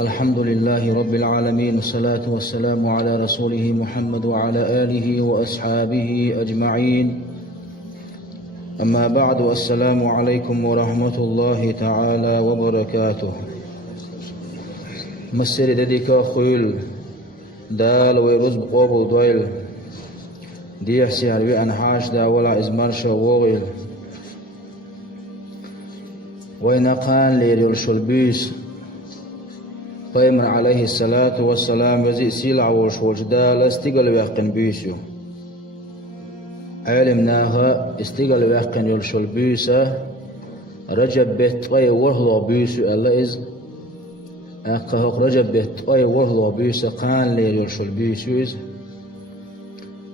الحمد لله رب العالمين، والصلاة والسلام على رسوله محمد وعلى آله وأصحابه أجمعين. أما بعد، السلام عليكم ورحمة الله تعالى وبركاته. مسير ديكا خويل دال ويرز بقوبل دويل دي حسيار بي أنحاش دا ولا إزمارشا ووغيل وينقان ليريول شلبيس قيمر عليه الصلاة والسلام وزي سيلع وشوش دال استيقل ويقن بيسيو علمناها استيقل ويقن يول شلبيسة رجب بيت غي ورهلو بيسيو ألا إز أقهق رجب بيت غي ورهلو بيسيو قان ليريول شلبيسيو إز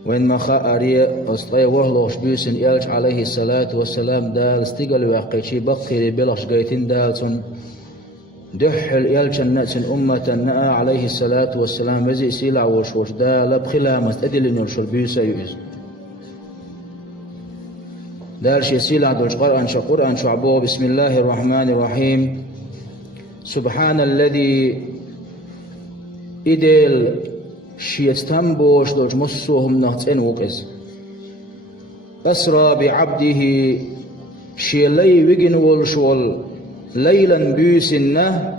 وين ما خارية أصطي ورهلوش بيسن يالج عليه الصلاة والسلام دال استيقل ويقيشي بقيري بلغش قيتين دالتون دحل يالج الناس أمة الناء عليه الصلاة والسلام وزي سيلع وشوش دال بخلا مستدل نرشل بيسا يؤز دال شي سيلع دوش قرآن شعبو. بسم الله الرحمن الرحيم. سبحان الذي إدل شيستنبوش دوش مصوهم نهتين وقز أسرى بعبده شيلي وقن والشول ليلا بيسنه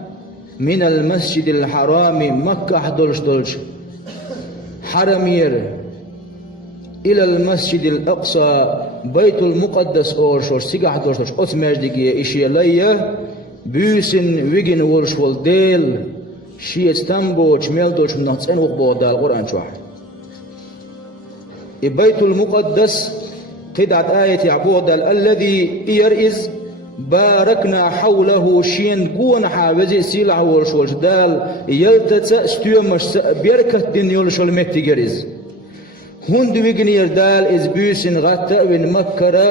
من المسجد الحرام مكة دولش حرمير إلى المسجد الأقصى بيت المقدس أورشوش سيقح دولش أتماجدقية إشيلي بيسن وقن والشول ديل شيستنبوش ميل دولش منهتين وقبو دال القرآن شوح بيت المقدس قدعت آية عبود الذي يرئز باركنا حوله شين قون حاوزي سيلع والشولش دال يلتتا استيومش بيركة دين يولشول مكتغرز هند ويغنير دال إز بيسن غاتا وين مكرا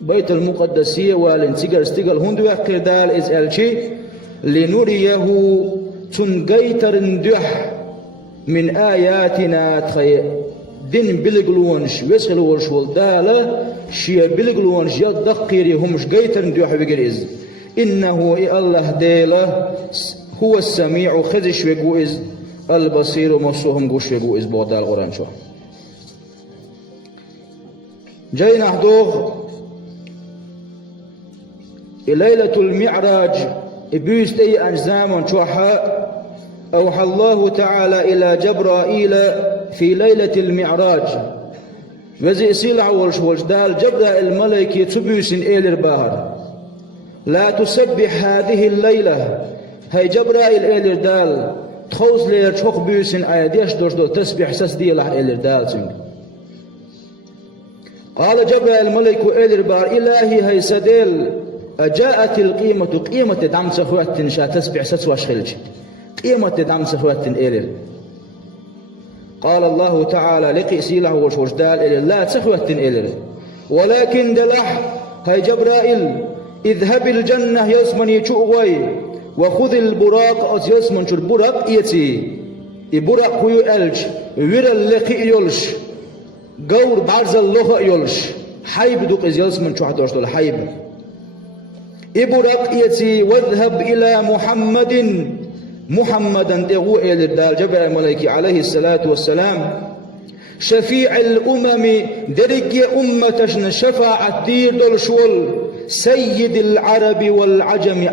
بيت المقدسية والين سيغر استيغل هند ويقر دال إز ألشي لنريه تنقيتر ندح من آياتنا تخي دين بلغلونش ويسغلونش والدالة شيا بلغلونش يدقيري همش قيتر ندح ويقريز إنه الله ديله هو السميع خزش ويقوئز البصير مصوهم قوش ويقوئز بوضع القرآن شو جاي نحضوغ ليلة المعراج إبيست أي أجزام شوحا أوحى الله تعالى إلى جبرائيل في ليلة المعراج وزي سيلع والشوش دال جبرائيل الملك يتبيس إلى البحر لا تسبح هذه الليلة هاي جبرائيل إلى دال تخوز لير شوق بيسن آياديش دوش دول تسبح سسدي لح إلى دال قال جبرائيل الملك إلى البحر إلهي هاي سديل أجاءت القيمة قيمة دعم سخوات شا تسبح سسواش خلج قيمة دعم سخوات إلل قال الله تعالى لقي سيله وشوش دال إلل لا سخوات إلل ولكن دلح هاي جبرائيل اذهب الجنة يسمن يشوغوي وخذ البراق أز يسمن شو البراق يتي البراق هو ألج ويرل لقي يولش قور بعرز اللغة يولش حيب دوق إز يسمن شو حدوش دول حيب إبراق يتي واذهب إلى محمدا تغو إلى الدال جبرائيل الملائكة عليه الصلاة والسلام شفيع الأمم درك أمتشن شفاعة دير دول شول سيد العرب والعجم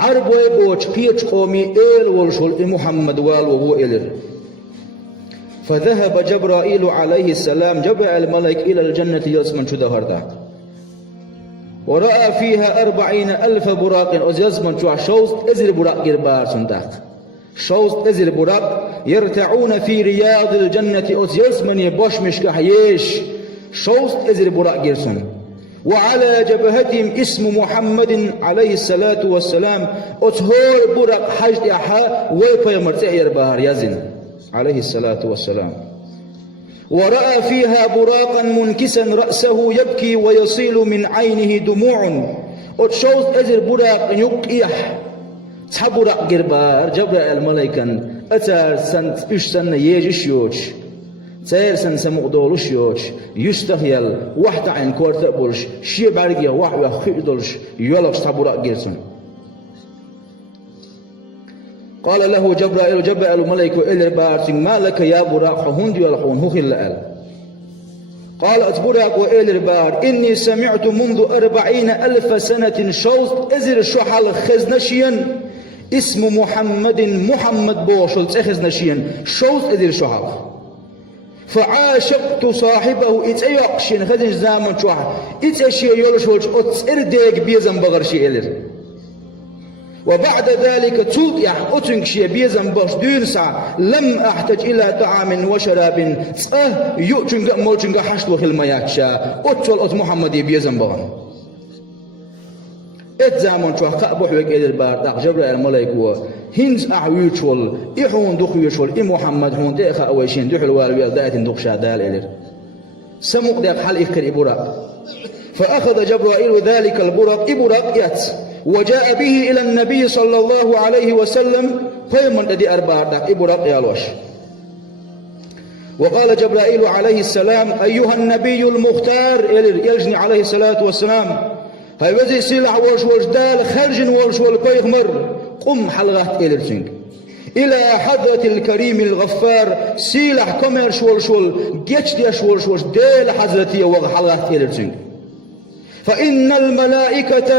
عربوي بوش قيتش قومي إل والشول محمد وهو إلر فذهب جبرائيل عليه السلام جبرائيل الملائكة إلى الجنة يسمن شو دهر ورأى فيها 40,000 براق أزيزمن شو شوست أزر براق جربار سنداق شوست أزر براق يرتعون في رياض الجنة أزيزمن يبوش مشكح يش شوست أزر براق جرسن وعلى جبهتهم اسم محمد عليه الصلاة والسلام أتهور براق حجد أحا ويبا يمرتع يربار يزن عليه الصلاة والسلام ورأى فيها براقا منكسا رأسه يبكي ويصيل من عينه دموع أتشوز أزر براق يقيح تحب براق جربار جبرائيل الملائكة أتار سنت إش سنة يجيش يوش تاير سن سمقدولش يوش يستخيل واحد عين كورتا بولش شي بارجيا واحد خيدولش يولش تحب براق جرسون قال له جبرائيل ملك إلر بارتين ما لك يا براق هندي والحون هو خلال قال أتبراق وإلر بار إني سمعت منذ 40,000 سنة شوط إزر شحال خزنشيا اسم محمد بوشل تخزنشيا شوط إزر شحال فعاشقت صاحبه إتأيقشين خزنش زامن شحال إتأشي يولشولش أتسرديك بيزن بغرشي إلر وبعد ذلك تلت أتنكشي بيزن بغش دون ساعة لم أحتج إلى طعام وشراب يؤتنك مولتنك حشل خلمياتشا أتول محمد بيزن بغن زامن شو قابو حوك إلى البار داق جبرائيل الملائكة هنز أعويشول إحون دخويشول محمد هون ديخا أويشين دحل والويل دايت دخشا دال إلر سموق ديق حال إفكر إبراق فأخذ جبرائيل ذلك البراق إبراق وجاء به إلى النبي صلى الله عليه وسلم فيمن الذي أربع داق إبراق يالوش وقال جبرائيل عليه السلام أيها النبي المختار يلجني عليه الصلاة والسلام هاي وزي سلاح وش دال خرج وش والبيغمر قم حلغات إلرسنج إلى حضرة الكريم الغفار سلاح كمر شول جيتش دي شول دال حضرتي وغحلغات إلرسنج فإن الملائكة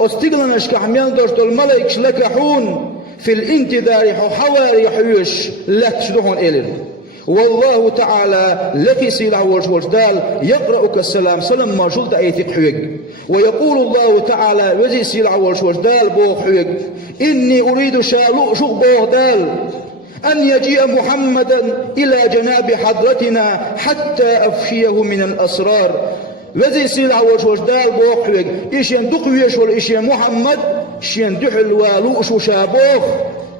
استقلنا شكحميان دوشت الملائكة لكحون في الانتظار حواري حيوش لا تشدحون إلر والله تعالى لك سيلا وجدال يقرأك السلام سلام ما جلت أيتك حيق ويقول الله تعالى وزي سيلا وجدال بوغ حيق إني أريد شالو شغ بوغ دال أن يجيء محمدا إلى جناب حضرتنا حتى أفشيه من الأسرار وزي سيلا وجدال بوغ حيق إيشين دقويش والإيشين محمد شين دحل والوش وشابوغ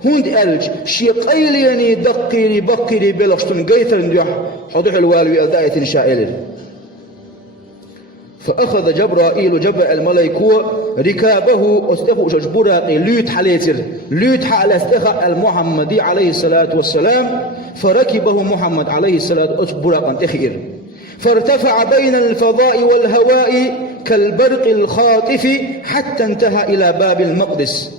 هند ألج شي قيليني دقيري بقيري بلغشتن قيتر نديح حضح الوالوي أداية شائل فأخذ جبرائيل جبع الملائكة ركابه أستخو شجبراقي ليت حاليتر ليت حال استخاء المحمدي عليه الصلاة والسلام فركبه محمد عليه الصلاة والسلام تخير فارتفع بين الفضاء والهواء كالبرق الخاطف حتى انتهى إلى باب المقدس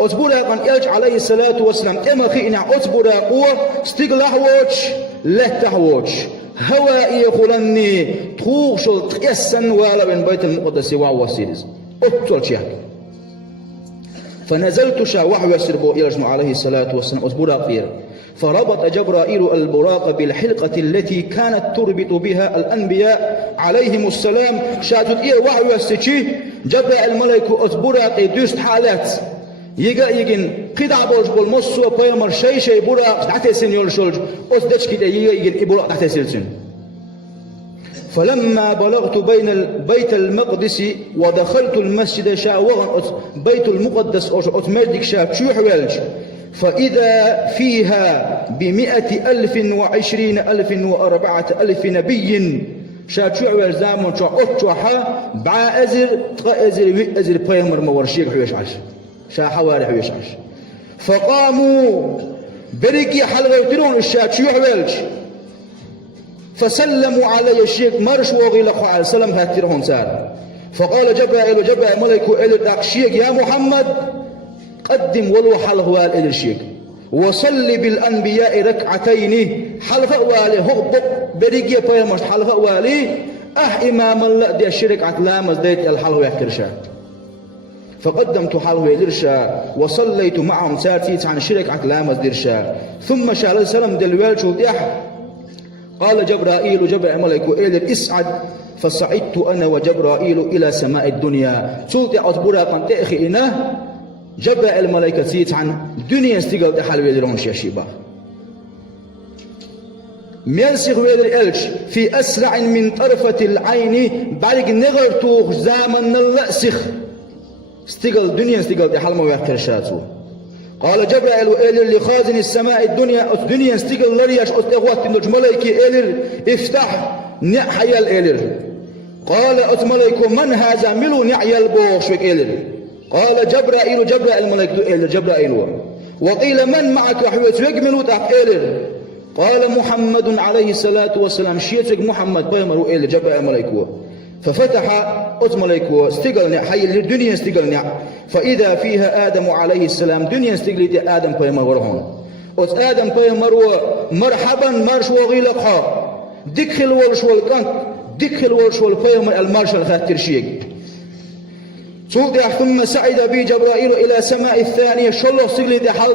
أتبراقا إلج عليه الصلاة والسلام إما خينا أتبراقوا استقلحوش لتحوش هوائي خلني تخوشل تقسن والا من بيت المقدس وعواسيرز أتولشيك فنزلت شاوح ويسربو إلج عليه الصلاة والسلام أتبراقير فربط جبرائيل البراق بالحلقة التي كانت تربط بها الأنبياء عليهم السلام شاتت إيه وحي ويسرشي جبرائيل الملائكة أتبراقي دوست حالات يجن قطع بوش بالمصو بيمر شيء براق تحت سنيول شولج أصدق كده يجن إبراق تحت سلسن فلما بلغت بين بيت المقدس ودخلت المسجد شاوغا بيت المقدس أتمردك شاب شوح والج فإذا فيها 120,000 و4,000 نبي شاب شوح والج زامن شو أتوحى بع أزر أزر بيمر مورشيك حيوش عش شا حوارح ويشعش فقاموا بريكي حلقة يترون الشاك شو يحوالج فسلموا علي الشيخ مرش وغي لخو على السلام هاترهم سار فقال جبرائيل ملك إلى الشيخ يا محمد قدم ولو حلقة إلى الشيخ وصلي بالأنبياء ركعتين حلقة والي هقبق بريكي بيمش حلقة والي إمام الله دي الشرك عتلامز ديت الحلقة يحكرشا فقدمت حلوه لرشا وصليت معهم ساتيت عن شرك عتلامز درشا ثم شال السلام دلوال شوديح قال جبرائيل ملك إلر اسعد فصعدت أنا وجبرائيل إلى سماء الدنيا سلطي أتبراقا تأخي إناه جبرائيل الملائكة سيت عن دنيا استقل تحلوه لرون شاشيبا ميلسخ ويدر إلش في أسرع من طرفة العين بعد نغرتوخ زامن اللأسخ استقل دنيا استقل تحلم ويحكرشاتو قال جبرائيل إلر لخازن السماء الدنيا استقل لرياش أتغوات ملائكة إلر افتح نحيال إلر قال أتملائكة من هذا ملو نحيال بوشك إلر قال جبرائيل ملائكة إلر جبرائيل وقيل من معك حويت يجملو تحت إلر قال محمد عليه الصلاة والسلام شيتك محمد بيمرو إلر جبرائيل ملائكة ففتح أزمليكو استقلنا حي الدنيا استقلنا فإذا فيها آدم عليه السلام دنيا استقلت آدم بيمر ورهون أز آدم بيمر مرحبا مرش وغيلقها دخل ورش والقنت دخل ورش والبيمر المرشل خاتر شيء ثم صعد بي جبرائيل إلى سماء الثانية شلو استقلت حال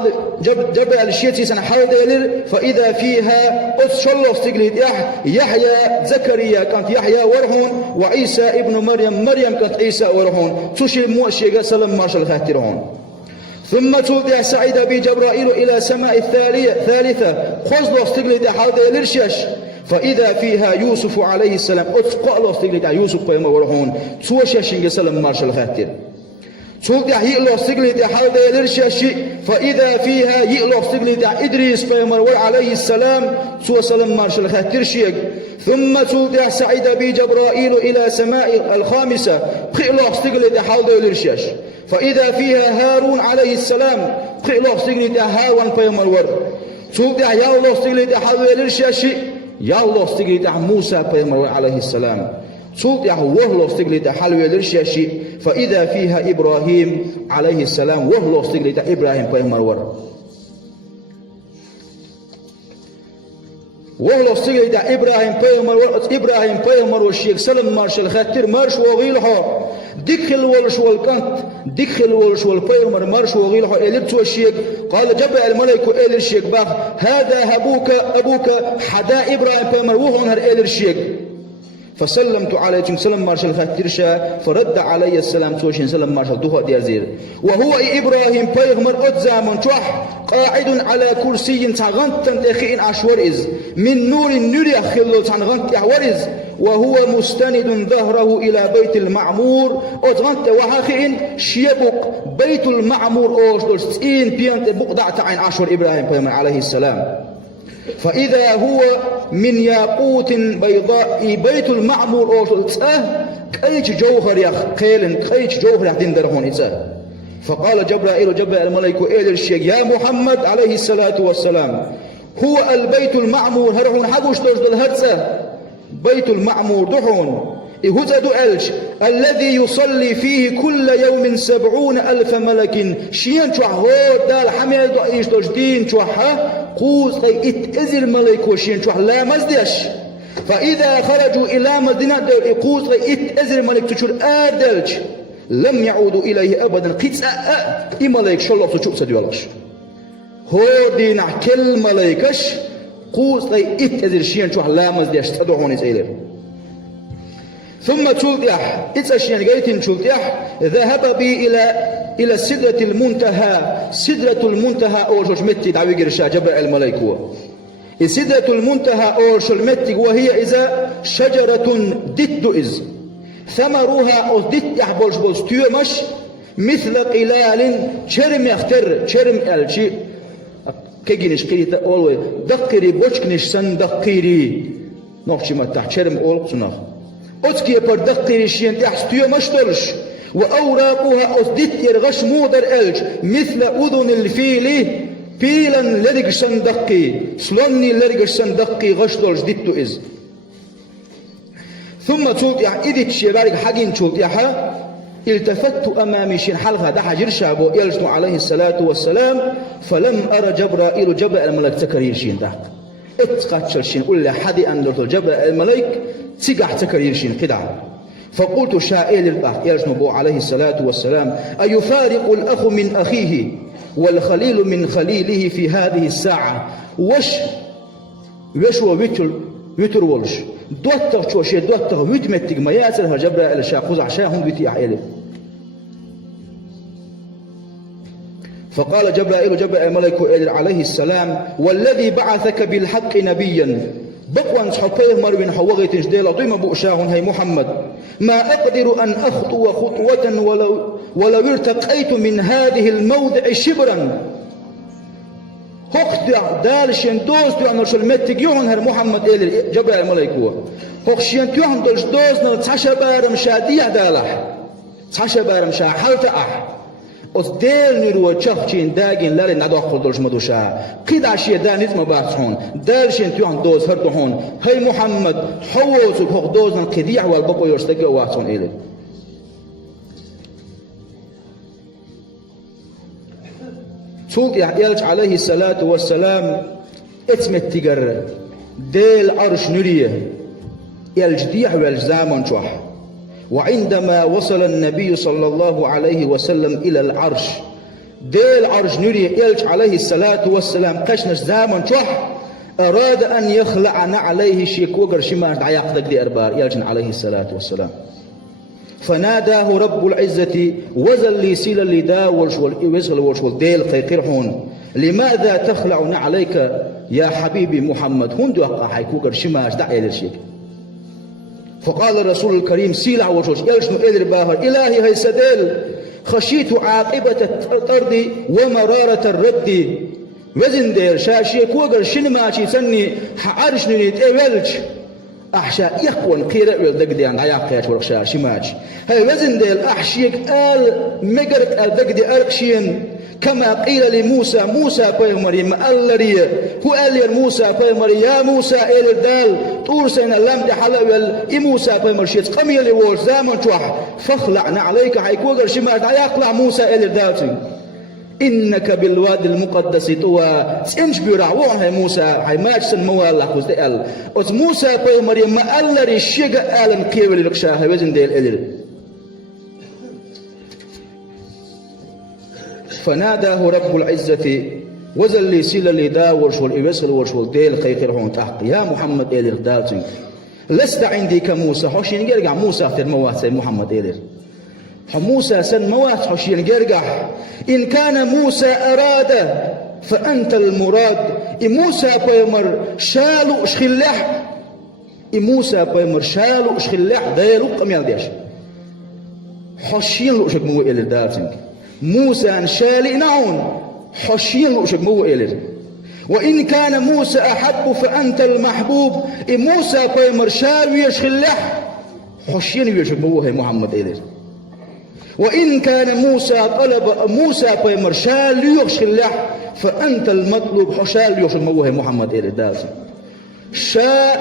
جبل الشيتي سنة حال ديلر فإذا فيها شلو استقلت يحيى زكريا كانت يحيى ورهون وعيسى ابن مريم كانت عيسى ورهون تشي موشيغا سلم مارشال خاترهون ثم صعد بي جبرائيل إلى سماء الثالثة خزلو استقلت حال ديلر شش فإذا فيها يوسف عليه السلام أتقال استقلت يوسف بيما ورهون توششنج سلم مارشال خاتر سولت يئلو استقلت حال ديلر شش فإذا فيها يئلو استقلت إدريس بيما عليه السلام تو سلم مارشال خاتر شيك ثم صعد بي جبرائيل إلى سماء الخامسة قئلو استقلت حال ديلر شش فإذا فيها هارون عليه السلام قئلو استقلت هارون بيما ور سولت يالو استقلت حال ديلر شش يالله استقلت موسى بيمر عليه السلام صوت وهلو استقلت حلوة للشاشي فإذا فيها إبراهيم عليه السلام وهلو استقلت إبراهيم بيمر وهلو استقلت إبراهيم بيمر والشيخ سلم مارشال خاتر مارش وغيلها دخل والش والكنت دخل والش والبيمر مارش وغيلها إلبت والشيخ قال جبع الملك إلى الشيخ باخ هذا أبوك حدا إبراهيم بيمر وهو نهر إلى الشيخ فسلمت عليه سلم مارشال خاترشا فرد علي السلام توشين سلم مارشال دوها ديازير وهو إبراهيم بيغمر أتزامن توح قاعد على كرسي تغنت تخين عشوريز من نور يخلل تغنت عوريز وهو مستند ظهره إلى بيت المعمور أتغنت وحاخين شيبك بيت المعمور أوشتوش تين بيانت بقدع عين عشور إبراهيم بيغمر عليه السلام فإذا هو من ياقوت بيضاء بيت المعمور أوشتوش كيش جوهر يخ قيل كيش جوهر يخدين درهون إتاه فقال جبرائيل الملك إلى الشيخ يا محمد عليه الصلاة والسلام هو البيت المعمور هرحون حقوش دل هرسة بيت المعمور دحون إهزد ألش الذي يصلي فيه كل يوم 70,000 ملك شين شوح هو دال حميد إيش دين شوحها قوز إتأزل ملك وشين شوح لا مزدش فإذا خرجوا إلى مدينة قوز إتأزل ملك تشور آدلش لم يعودوا إليه أبدا قيس إملايك شلوف تشوف سديولش هو دينا كل ملايكش قوس لي إتأذر شيئا شوح لا مزديش تدعون إسئلر ثم تلتح إتأشيان قيتين تلتح ذهب بي إلى سدرة المنتهى أول شمتي دعوي قرشا جبرع الملايكوة سدرة المنتهى أول شمتي وهي إذا شجرة دد إذ ثمرها أصدت يحبولش بولش تيومش مثل قلال شرم يختر شرم الشي كيجينش قيري أولوي دقيري بوشكنش سن دقيري نوخشي ما تحت شرم أول سنخ أتكي بر دقيري شين تحت تيومش دولش وأوراقها أصدت يرغش مودر ألج مثل أذن الفيل فيلا لرقش سن دقي سلوني لرقش سن دقي غش دولش ديتو إز ثم تلتح إذ تشيبارك حقين تلتحها التفت أمامي شين حلقة دحا جرشابو يلجن عليه الصلاة والسلام فلم أرى جبرائيل جبرائيل الملك تكرير شين دحك اتقاتشل شين قل لحدي أن لرتل جبرائيل الملك تقع تكرير شين قدع فقلت شائل الأخ يلجن بو عليه الصلاة والسلام أيفارق الأخ من أخيه والخليل من خليله في هذه الساعة وش ويتر ولش دوتر شوشي دوتر ويدمتك ما ياسر جبرائيل الشاقوز عشاهم بيتي أحيله فقال جبرائيل الملك عليه السلام والذي بعثك بالحق نبيا بقوان صحبيه مروين حوغي جديلا ضيم بؤشاهن هي محمد ما أقدر أن أخطو خطوة ولو ارتقيت من هذه الموضع شبرا هقدر دالشين دوز دو أنو شلمتك يوهن هر محمد جبرائيل الملك هقشين تيوهن دوز نو تشبارم شادية دالح تشبارم شا حلتأح أصديل نيرو تشخشين داقين لالي ندوخل دولش مدوشا قيداشي دانيز مباحثون دالشين تيوهن دوز هردوهن هاي محمد حوزك هق دوزن قديع والبقو يرستقي وواحسون إلي سولت يلج عليه الصلاة والسلام اتمت تجر ديل عرش نريه يلج ديح والزامن شوح. وعندما وصل النبي صلى الله عليه وسلم إلى العرش ديل عرش نريه يلج عليه الصلاة والسلام قشنش زامن شوح أراد أن يخلعنا عليه شيك وقر شماش دعياق دي أربار يلجن عليه الصلاة والسلام. فناداه رب العزة وزل لي سيل اللي دا وزل ورشول ديل قيقرحون لماذا تخلعنا عليك يا حبيبي محمد هندو حيك وقر شماش دعي للشيك. فقال الرسول الكريم سيلع ورشول يلجن إذر باهر إلهي هاي سديل خشيت عاقبة الطرد ومرارة الرد وزن دير شاشي كوغر شنماشي سني حعرش نريد ايولج احشاء يخون قيرة والدقديان عياقيات ورخشاشي ماج هاي وزن دير احشيك آل مقرق الدقدي ارقشين كما قيل لموسى موسى بيمري مألري هو قال موسى بيمري يا موسى إلى دال طور سنة لم تحلول موسى بيمر شيت قمي لوش زامن توح فخلعنا عليك حيكوغر شماج عياقلع موسى إلى دال إنك بالوادي المقدس توا تنش بيرعوان هاي موسى هاي ماجسن موالح وزدال أز موسى بيمري مألري شيغا آلن كيولي لكشا هاي وزن ديل إلير. فناداه رب العزة وزل لي سيل لي دا ورشول إيوسل ورشول ديل خيخيرهون تحت يا محمد إلير دالتين لست عندي كموسى حوشين يرجع موسى اختر مواسى محمد إلير موسى سن مواسى حوشين يرجع إن كان موسى أراد فأنت المراد موسى بيمر شالو شخلح موسى بيمر شالو شخلح ديلو قميال ديش حوشين لوشك مو إلير دالتين موسى شالي نعون حشين لوشك مو إلير. وإن كان موسى أحب فأنت المحبوب موسى بيمر شال ويشخلح حشين ويشك مو هي محمد إلير. وإن كان موسى طلب موسى بيمر شال ويشخلح فأنت المطلوب حشال ويشك مو هي محمد إلير دازم شا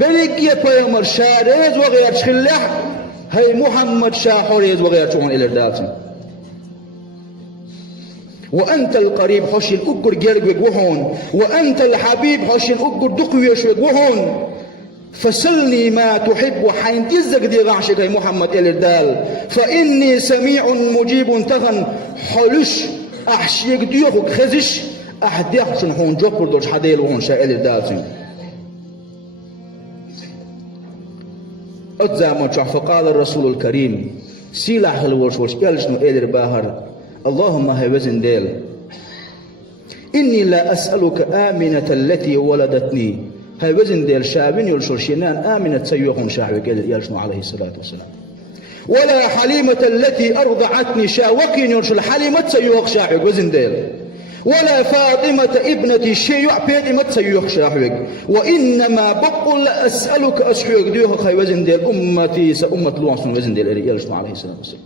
بلقي بيمر شاريز وغير شخلح هي محمد شا حريز وغير شون إلير دازم. وأنت القريب حش الأجر جرب وهون وأنت الحبيب حش الأجر دقوي شوي وهون فسلني ما تحب وحين تزق دي غاشك يا محمد الردال فإني سميع مجيب تغن حلش أحشيك ديوخك خزش أحديخ شنحون جوكر دوش حديل وهون شا الردال أتزامن فقال الرسول الكريم سيلاح الورشوش يلجنو إلر باهر اللهم هاي وزن ديل إني لا أسألك آمنة التي ولدتني هاي وزن ديل شابين يلشل شنان آمنة سيوخن شاعوك يلشنو عليه الصلاة والسلام ولا حليمة التي أرضعتني شاوكين يلشل حليمة سيوخ شاعوك وزن ديل ولا فاطمة ابنتي شيوع بيدمة سيوخ شاعوك وإنما بقول أسألك أسحوك ديوخ هاي وزن ديل أمتي سأمة لوانسون وزن ديل يلشنو عليه الصلاة والسلام.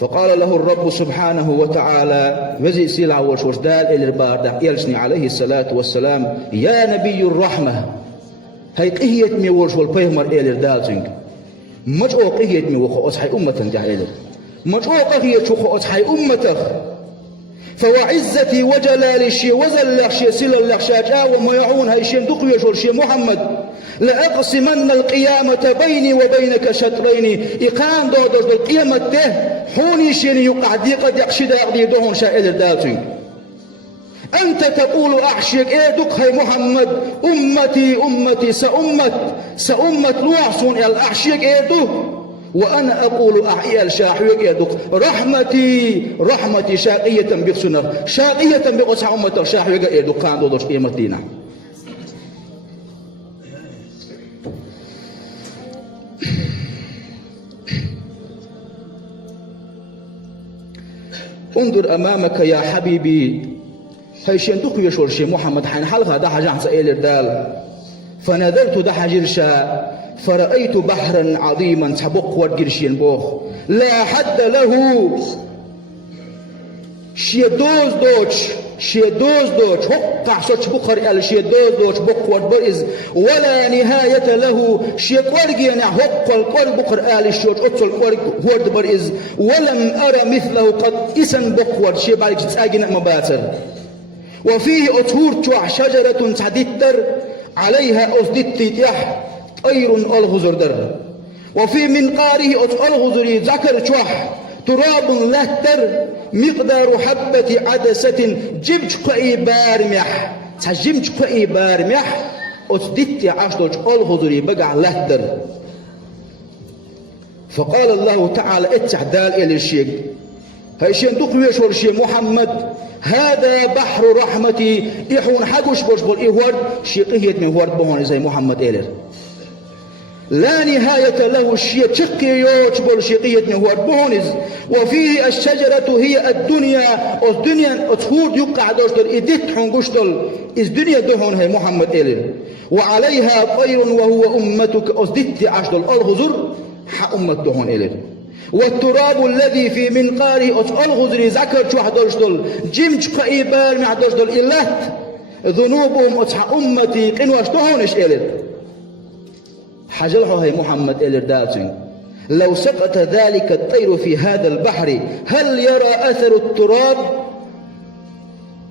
فقال له الرب سبحانه وتعالى وزي سيلع وشوردال الربار يلشني عليه الصلاة والسلام يا نبي الرحمة هاي قهيت مي ورشول بيهمر إلردال زنك مجعو قهيت مي وخو أصحي أمة جا إلر مجعو قهيت وخو أصحي أمة فوعزتي وجلالي شي وزل لخشي سيل اللخشاجا وما يعون هاي شين دقوي شي محمد لأقسمن القيامة بيني وبينك شطرين إقام دودر القيامة ده حوني شيني يقعدي قد يقشد أقضي دهون شائل الداتين أنت تقول أحشيك إيه دق هاي محمد أمتي أمتي سأمت لوحسون الأحشيك إيه دق وأنا أقول أحيال الشاحوك إيه دق رحمتي شاقية بقسنا شاقية بقسع أمة الشاحوك إيه دق كان دودر قيامة دينا. انظر أمامك يا حبيبي هاي شين دقوا يشور شي محمد حين حلقة ده حاجة عن سئيل الدال فنظرت ده حجرشا فرأيت بحرا عظيما سبق ورقرشين بوخ لا حد له شي دوز دوش حق صوت بخر ال شي دوز دوش بخور برز ولا نهاية له شي قرقينا حق القرق بخر ال شوت أتصل قرق هورد برز ولم أرى مثله قد إسن بخور شي بالك تساقنا مباتر وفيه أطهور تشوح شجرة تعدتر عليها أصدت يح طير الغزر در وفي منقاره الغزر ذكر تشوح تراب لتر مقدار حبة عدسة جمج قئي بارمح تجمج قئي بارمح أصدت عشلوش الغزر بقع لتر فقال الله تعالى اتعدال إلى الشيخ هاي شيء دقويش والشيء محمد هذا بحر رحمتي إحون حقوش بوش بول إهوار شيقية من هوار بهون زي محمد إلر لا نهاية له الشيء شقي يوش بول شيقية من هوار بهون وفيه الشجرة هي الدنيا أتخور يقع دوشتل إدت حنقشتل الدنيا دهون هي محمد إلر وعليها طير وهو أمتك أصدت عشتل الغزر حق أمت دهون إلر والتراب الذي في منقاره الغزر ذكر شو حدرشتل جمج قيبار مع درشتل إلات ذنوبهم أصح أمتي قنواش تهونش إلر حجلها هي محمد إلر داتن لو سقط ذلك الطير في هذا البحر هل يرى أثر التراب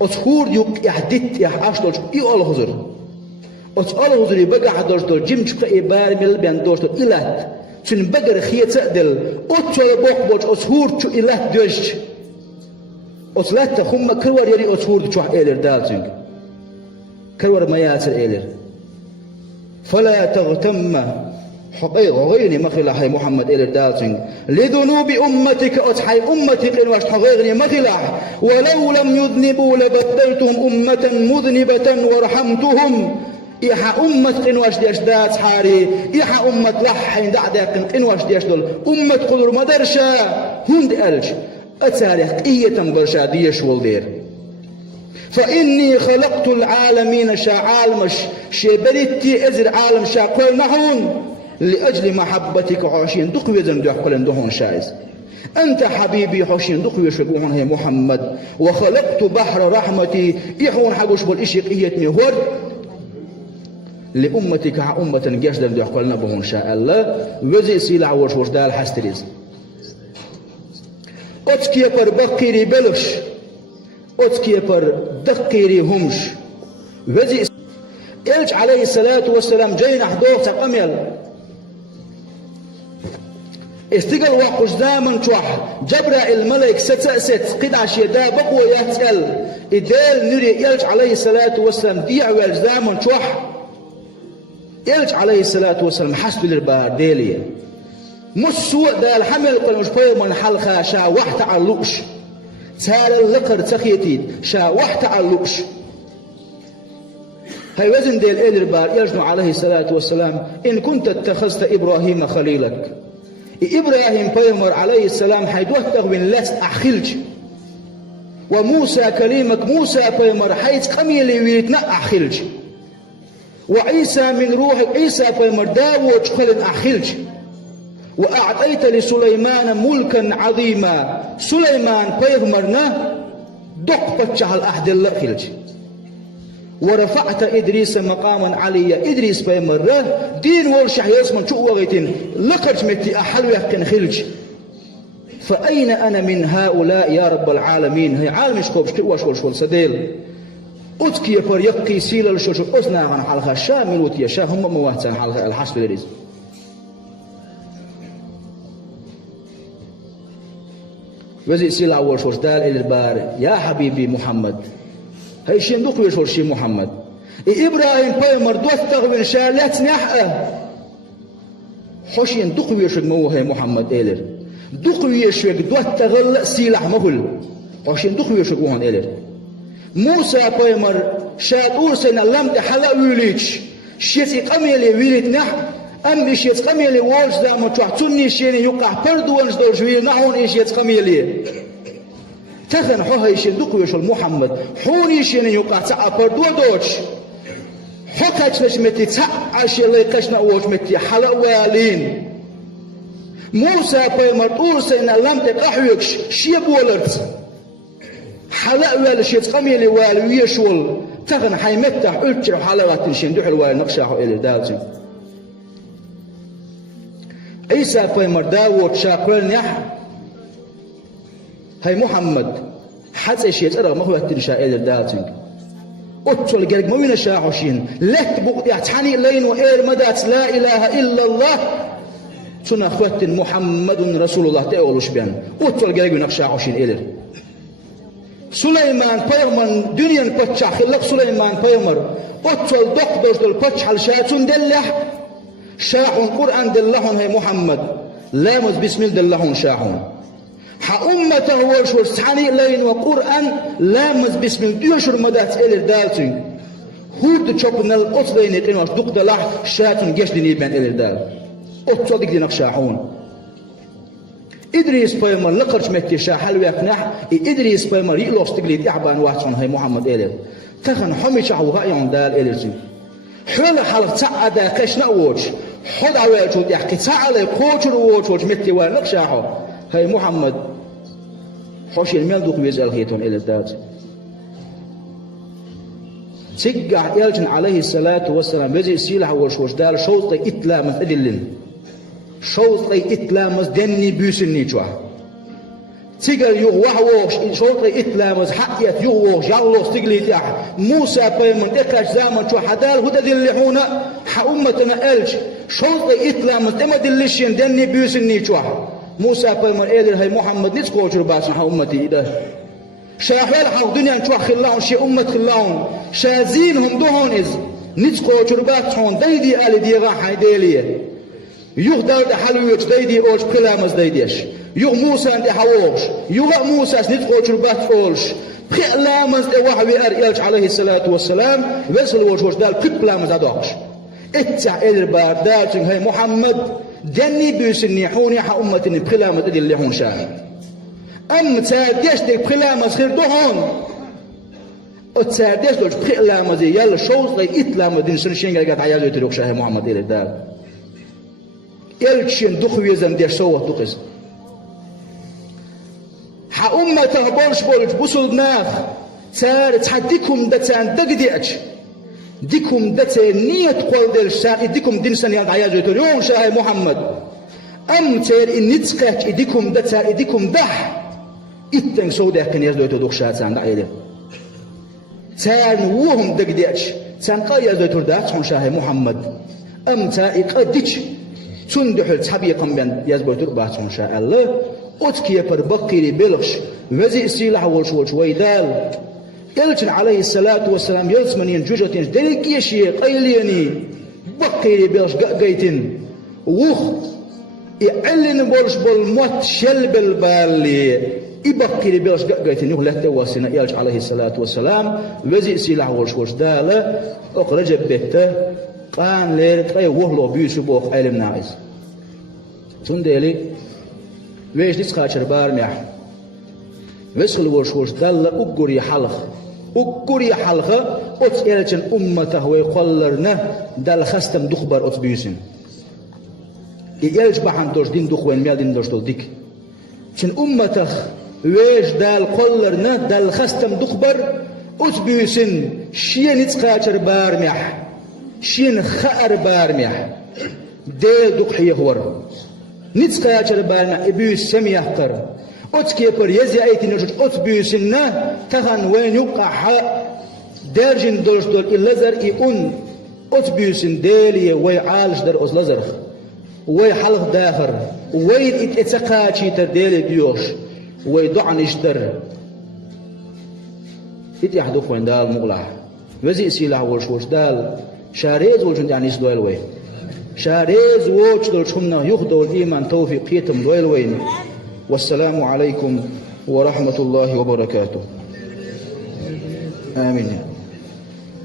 أصخور يحدث يحاشتل إيو الغزر الغزر يبقى حدرشتل جمج قيبار من البيان درشتل إلات شن بقر خيت سأدل أتشل بوك أسهور شو إله دوش أتلات خم كرور يلي أسهور شو إيلر دالتنج كرور ما ياسر إيلر فلا تغتم حقيقة غيرني مخلع هاي محمد إيلر دالتنج لذنوب أمتك أتحي أمتك إن واش حقيقني مخلع ولو لم يذنبوا لبدلتهم أمة مذنبة ورحمتهم إيها أمة قنواش ديش دات حاري إيها أمة لحين دعداق قنواش ديش دول أمة قدر مدرشا هند ألج أتاريخ إية برشا ديش والدير فإني خلقت العالمين شا عالمش شبريتي أزر عالم شا قول نحون لأجل محبتك عاشين دقوي زن دوح قلن دهون شايز أنت حبيبي حاشين دقوي شبوهن هي محمد وخلقت بحر رحمتي إيحون حقوش بالإشيق إيتني هور لأمتك أمة جشدا يحقلنا بهون شاء الله وزي سيلع وش دال حستريز أتكي پر بقيري بلش أتكي پر دقيري همش وزي إلج عليه الصلاة والسلام جاين أحدوث تقميل استقل وقش دامن توح جبرائيل الملك ست قد عشيدا بقوة يهتل إدال نري إلج عليه الصلاة والسلام ديع والج دامن توح إلج عليه الصلاة والسلام حسب الربار ديلية مش سوء دا الحمل قل مش بير من حلقة شا وحت علوش تال اللقر تخيتيد شا وحت علوش هاي وزن ديل الربار يلجن عليه الصلاة والسلام إن كنت اتخذت إبراهيم خليلك إبراهيم بيمر عليه السلام حيدوه من لست أخلج وموسى كليمك موسى بيمر حيث قميلي ويرتنا أخلج وعيسى من روح عيسى بيمر داود قلن أخلج وأعطيت لسليمان ملكا عظيما سليمان بيمرنا دق بتشع الأحد الأخلج ورفعت إدريس مقاما عليا إدريس بيمر دين ورشح يسمن شو وغيتين لقرج متي أحلو يحكن خلج فأين أنا من هؤلاء يا رب العالمين هي عالم شخوبش كواش والشول سديل أتكي يفر يقي سيلا لشوش أسنا عن حلقة شامل وتيا شا هم مواتان حلقة الحسب لريز وزي سيلا أول شوش دال إلى البار يا حبيبي محمد هاي شين دقوا يشور شي محمد إبراهيم بيمر دوثغ من شالات نحأه حوشين دقوا يشور موه محمد إلر دقوا يشور دوثغ سيلا مهل حوشين دقوا يشور وهن إلر موسى بيمر شاتور سنة لم تحلق ويليتش شيتي قميلي ويليت نح أم إشيت قميلي والش دام تحتني شيني يقع بردوانش دور جويل نحون إشيت قميلي تخن حوها يشين دقوا يشول محمد حون يشين يقع تعا بردو دوش حكاش نشمتي تعا شيلي قشنا وشمتي حلق والين موسى بيمر طور سنة لم تقحوكش شيب ولرت حلق ولا شيء قميل ولا ويشول تغن حيمتح ألتر حلقات شين دحل ولا نقشة إلى دالتين عيسى بيمر داود شاكر نح هاي محمد حتى شيء ترى ما هو تنشا إلى دالتين أتول جرج مؤمن شاحوشين لك بقى تحني لين وإير مدات لا إله إلا الله سنة خوات محمد رسول الله تقولش بيان أتول جرج نقشاحوشين إلى سليمان بيمر دنيا بتشا خلق سليمان بيمر أتول دقدر دل بتشا الشاتون دلح شاحون قرآن دلهون هي محمد لامز بسم الله دلهون شاحون أمته ورشور سحني لين وقرآن لامز بسم الله يشور مدات إلى دالتين هود تشوبنا الأصلين إنوش دق دلح شاتون جيش دنيبان إلى دال أتول دق دينك شاحون إدريس بيمر لقرش متي شاحل ويقنح إدريس بيمر يلوس تقليد إعبان واحد هاي محمد إلى تخن حمي شعو غايون دال إلى زين حول حلق تعدا كشنا ووش حد عواجود يحكي تعالى كوتر ووش متي ونق شاحو هاي محمد حوش المال دوق ويزال خيتون إلى الدات تقع يالجن عليه الصلاة والسلام بزي سيلح وش دال شوط إتلامز أدلن شوط إتلامز دني بيسني جوا تقل يغوح وش شوط إتلامز حقيت يغوش يالله تقلي تاح موسى بيمن إكاش زامن جوا حدال هدى دلحونا حأمتنا ألج شوط إتلامز دم دلشين دني بيسني جوا موسى بيمر إيدر هاي محمد نتقو جربات نحو أمتي إده شاحوال حق دنيا نتوح خلاهم شي أمت خلاهم شازينهم دهون إز نتقو جربات حون دايدي آل ديغا حيديلية يوغ داود حلويت دايدي أولش بلامز دايديش يوغ موسى انت حووش يوغ موسى نتقو جربات أولش بلامز وحوي أريالش عليه الصلاة والسلام وصل وش دال بلامز أدوكش اتع إلر بارداتن هاي محمد دني بيسني حوني حا أمتني بخلامة دي اللي هون شاهد أم تسارديش دي بخلامة خير دهون تسارديش دوش بخلامة دي يلا شوز دي إتلامة دي نسون شينجا قد عيازو يتروك شاهد محمد إلي دال يلشين دخو يزم ديش سوه دقز حا أمته بولش بوصل ناخ تسار تحديكم دتان دقديعش ديكم دتان نية قول ديل شاهد ديكم دينسان يالد عيازو يتروك شاهد محمد أم تير إن نتسكاك إديكم دتا إديكم دح إتن سودا كان يزدو يتودوك شاتان دعيده تان وهم دقديش تان قا يزدو يتوداك شون شاهي محمد أم تا إقاديش تندحل تحبيقم بين يزدو يتوداك شون شاهي الله أتكي يبر بقيري بلغش وزي سيلح والش ويدال يلتن عليه الصلاة والسلام يلسمنين جوجتين دلقيشي قيليني بقيري بلغش قايتين وخ يعلن بولش بالموت شلب البالي يبقي بيلش قايتين يهلت واسنا يالج عليه الصلاة والسلام وزي سيلح وش دالة أخرج بيته قان لير تغي وهلو بيسو بوخ علم ناعز تنديلي ويش نسخاشر بارميح ويسخل وش دالة أقري حلقة أتئلتن أمته ويقلرنا دال خستم دخبر أتبيسن يلج بحن دوش دين دخوين ميال دين دوش دول ديك شن أمتخ ويش دال قلرنا دال خستم دخبر أتبيسن شين نتقاتر بارميح شين خأر بارميح ديل دقحي هور نتقاتر بارميح إبيس سميحتر أتكيبر يزي أيتي نجد أتبيسن تغن وين يقع دارجن دوش دول اللزر يقون أتبيسن ديلي ويعالش در أزلزرخ وي حلق داخر وي اتسقاتي ترديل ديوش وي دعنش در اتيحدوك وين دال مغلح وزي سيلح وش دال شاريز وجن يعني سدويل وين شاريز وش دول شمنا يخدو الإيمان توفيق قيتم دويل وين والسلام عليكم ورحمة الله وبركاته آمين.